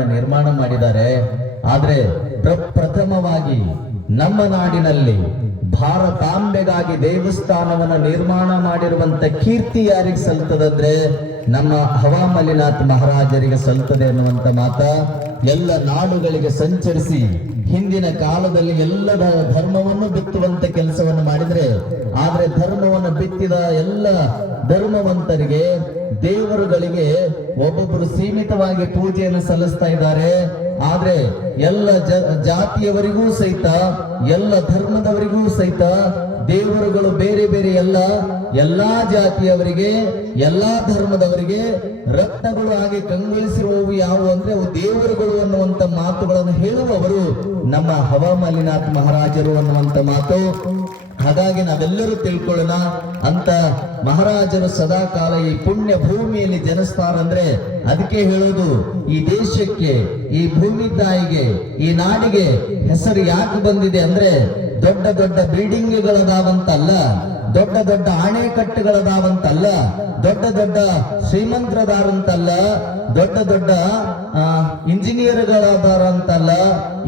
ನಿರ್ಮಾಣ ಮಾಡಿದ್ದಾರೆ. ಆದ್ರೆ ಪ್ರಪ್ರಥಮವಾಗಿ ನಮ್ಮ ನಾಡಿನಲ್ಲಿ ಭಾರತಾಂಬೆಗಾಗಿ ದೇವಸ್ಥಾನವನ್ನ ನಿರ್ಮಾಣ ಮಾಡಿರುವಂತ ಕೀರ್ತಿ ಯಾರಿಗೆ ಸಲ್ತದಂದ್ರೆ ನಮ್ಮ ಹವಾಮಲಿನಾಥ್ ಮಹಾರಾಜರಿಗೆ ಸಲ್ತದೆ ಅನ್ನುವಂತ ಮಾತ ಎಲ್ಲ ನಾಡುಗಳಿಗೆ ಸಂಚರಿಸಿ ಹಿಂದಿನ ಕಾಲದಲ್ಲಿ ಎಲ್ಲ ಧರ್ಮವನ್ನು ಬಿತ್ತುವಂತ ಕೆಲಸವನ್ನು ಮಾಡಿದ್ರೆ, ಆದ್ರೆ ಧರ್ಮವನ್ನು ಬಿತ್ತಿದ ಎಲ್ಲ ಧರ್ಮವಂತರಿಗೆ ದೇವರುಗಳಿಗೆ ಒಬ್ಬೊಬ್ಬರು ಸೀಮಿತವಾಗಿ ಪೂಜೆಯನ್ನು ಸಲ್ಲಿಸ್ತಾ ಇದ್ದಾರೆ. ಆದ್ರೆ ಎಲ್ಲ ಜಾತಿಯವರಿಗೂ ಸಹಿತ ಎಲ್ಲ ಧರ್ಮದವರಿಗೂ ಸಹಿತ ದೇವರುಗಳು ಬೇರೆ ಬೇರೆ ಎಲ್ಲಾ ಜಾತಿಯವರಿಗೆ ಎಲ್ಲಾ ಧರ್ಮದವರಿಗೆ ರತ್ನಗಳು ಹಾಗೆ ಕಂಗೊಳಿಸಿರುವವು ಯಾವುವು ಅಂದ್ರೆ ಅವು ದೇವರುಗಳು ಅನ್ನುವಂತ ಮಾತುಗಳನ್ನು ಹೇಳುವವರು ನಮ್ಮ ಹವಾಮಲಿನಾಥ್ ಮಹಾರಾಜರು ಅನ್ನುವಂತ ಮಾತು. ಹಾಗಾಗಿ ನಾವೆಲ್ಲರೂ ತಿಳ್ಕೊಳ್ಳೋಣ, ಅಂತ ಮಹಾರಾಜರು ಸದಾ ಕಾಲ ಈ ಪುಣ್ಯ ಭೂಮಿಯಲ್ಲಿ ಜನಿಸ್ತಾರಂದ್ರೆ ಅದಕ್ಕೆ ಹೇಳೋದು, ಈ ದೇಶಕ್ಕೆ, ಈ ಭೂಮಿ ತಾಯಿಗೆ, ಈ ನಾಡಿಗೆ ಹೆಸರು ಯಾಕೆ ಬಂದಿದೆ ಅಂದ್ರೆ ದೊಡ್ಡ ದೊಡ್ಡ ಬಿಲ್ಡಿಂಗ್ಗಳದಾವಂತಲ್ಲ, ದೊಡ್ಡ ದೊಡ್ಡ ಅಣೆಕಟ್ಟುಗಳದಾವಂತಲ್ಲ, ದೊಡ್ಡ ದೊಡ್ಡ ಶ್ರೀಮಂತರದಾರಂತಲ್ಲ, ದೊಡ್ಡ ದೊಡ್ಡ ಇಂಜಿನಿಯರ್ಗಳಾದಾರಂತಲ್ಲ.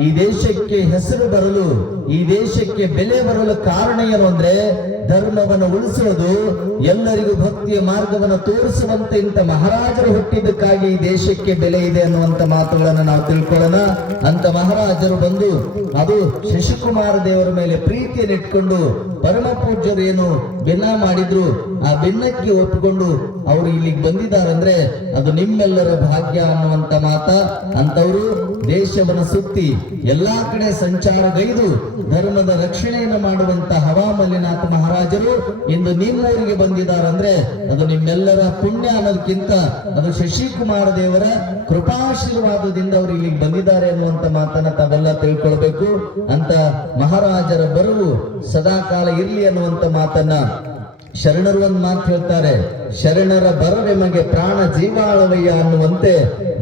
ಈ ದೇಶಕ್ಕೆ ಹೆಸರು ಬರಲು, ಈ ದೇಶಕ್ಕೆ ಬೆಲೆ ಬರಲು ಕಾರಣ ಏನು ಅಂದ್ರೆ ಧರ್ಮವನ್ನು ಉಳಿಸುವುದು, ಎಲ್ಲರಿಗೂ ಭಕ್ತಿಯ ಮಾರ್ಗವನ್ನು ತೋರಿಸುವಂತೆ ಇಂಥ ಮಹಾರಾಜರು ಹುಟ್ಟಿದ್ದಕ್ಕಾಗಿ ಈ ದೇಶಕ್ಕೆ ಬೆಲೆ ಇದೆ ಅನ್ನುವಂತ ಮಾತುಗಳನ್ನು ನಾವು ತಿಳ್ಕೊಳ್ಳೋಣ. ಅಂತ ಮಹಾರಾಜರು ಬಂದು ಅದು ಶಶಿಕುಮಾರ ದೇವರ ಮೇಲೆ ಪ್ರೀತಿಯನ್ನು ಇಟ್ಕೊಂಡು ಪರಮ ಪೂಜ್ಯರು ಏನು ಭಿನ್ನ ಮಾಡಿದ್ರು, ಆ ಭಿನ್ನಕ್ಕೆ ಒಪ್ಪಿಕೊಂಡು ಅವರು ಇಲ್ಲಿಗೆ ಬಂದಿದ್ದಾರಂದ್ರೆ ಅದು ನಿಮ್ಮೆಲ್ಲರ ಭಾಗ್ಯ ಅನ್ನುವಂತ ಮಾತ. ಅಂತವರು ದೇಶವನ್ನು ಸುತ್ತಿ ಎಲ್ಲಾ ಕಡೆ ಸಂಚಾರಗೈದು ಧರ್ಮದ ರಕ್ಷಣೆಯನ್ನು ಮಾಡುವಂತ ಹವಾಮಲಿನಾಥ್ ಮಹಾರಾಜರು ಇಂದು ನಿಮ್ಮೂರಿಗೆ ಬಂದಿದ್ದಾರಂದ್ರೆ ಅದು ನಿಮ್ಮೆಲ್ಲರ ಪುಣ್ಯ ಅನ್ನೋದಕ್ಕಿಂತ ಅದು ಶಶಿಕುಮಾರ ದೇವರ ಕೃಪಾಶೀರ್ವಾದದಿಂದ ಅವರು ಇಲ್ಲಿಗೆ ಬಂದಿದ್ದಾರೆ ಅನ್ನುವಂತ ಮಾತನ್ನ ತಾವೆಲ್ಲ ತಿಳ್ಕೊಳ್ಬೇಕು. ಅಂತ ಮಹಾರಾಜರ ಬರವು ಸದಾ ಕಾಲ ಇರ್ಲಿ ಅನ್ನುವಂತ ಮಾತನ್ನ ಶರಣರು ಒಂದು ಮಾತು ಹೇಳ್ತಾರೆ, ಶರಣರ ಬರವೆಮಗೆ ಪ್ರಾಣ ಜೀವಾಳವಯ್ಯ ಅನ್ನುವಂತೆ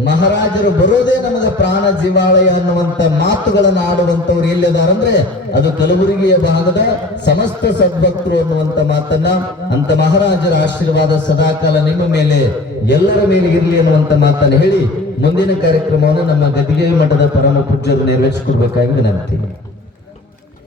ಮಹಾರಾಜರು ಬರೋದೇ ನಮಗೆ ಪ್ರಾಣ ಜೀವಾಳಯ ಅನ್ನುವಂತ ಮಾತುಗಳನ್ನು ಆಡುವಂತವ್ರು ಎಲ್ಲಿದಾರಂದ್ರೆ ಅದು ಕಲಬುರಗಿಯ ಭಾಗದ ಸಮಸ್ತ ಸದ್ಭಕ್ತರು ಅನ್ನುವಂತ ಮಾತನ್ನ. ಅಂತ ಮಹಾರಾಜರ ಆಶೀರ್ವಾದ ಸದಾಕಾಲ ನಿಮ್ಮ ಮೇಲೆ ಎಲ್ಲರ ಮೇಲೆ ಇರ್ಲಿ ಅನ್ನುವಂತ ಮಾತನ್ನು ಹೇಳಿ ಮುಂದಿನ ಕಾರ್ಯಕ್ರಮವನ್ನು ನಮ್ಮ ಗದಿಗೆ ಮಠದ ಪರಮ ಪೂಜ್ಯರು ನೆರವೇರಿಸಿಕೊಡ್ಬೇಕಾಗಿ ವಿನಂತಿ.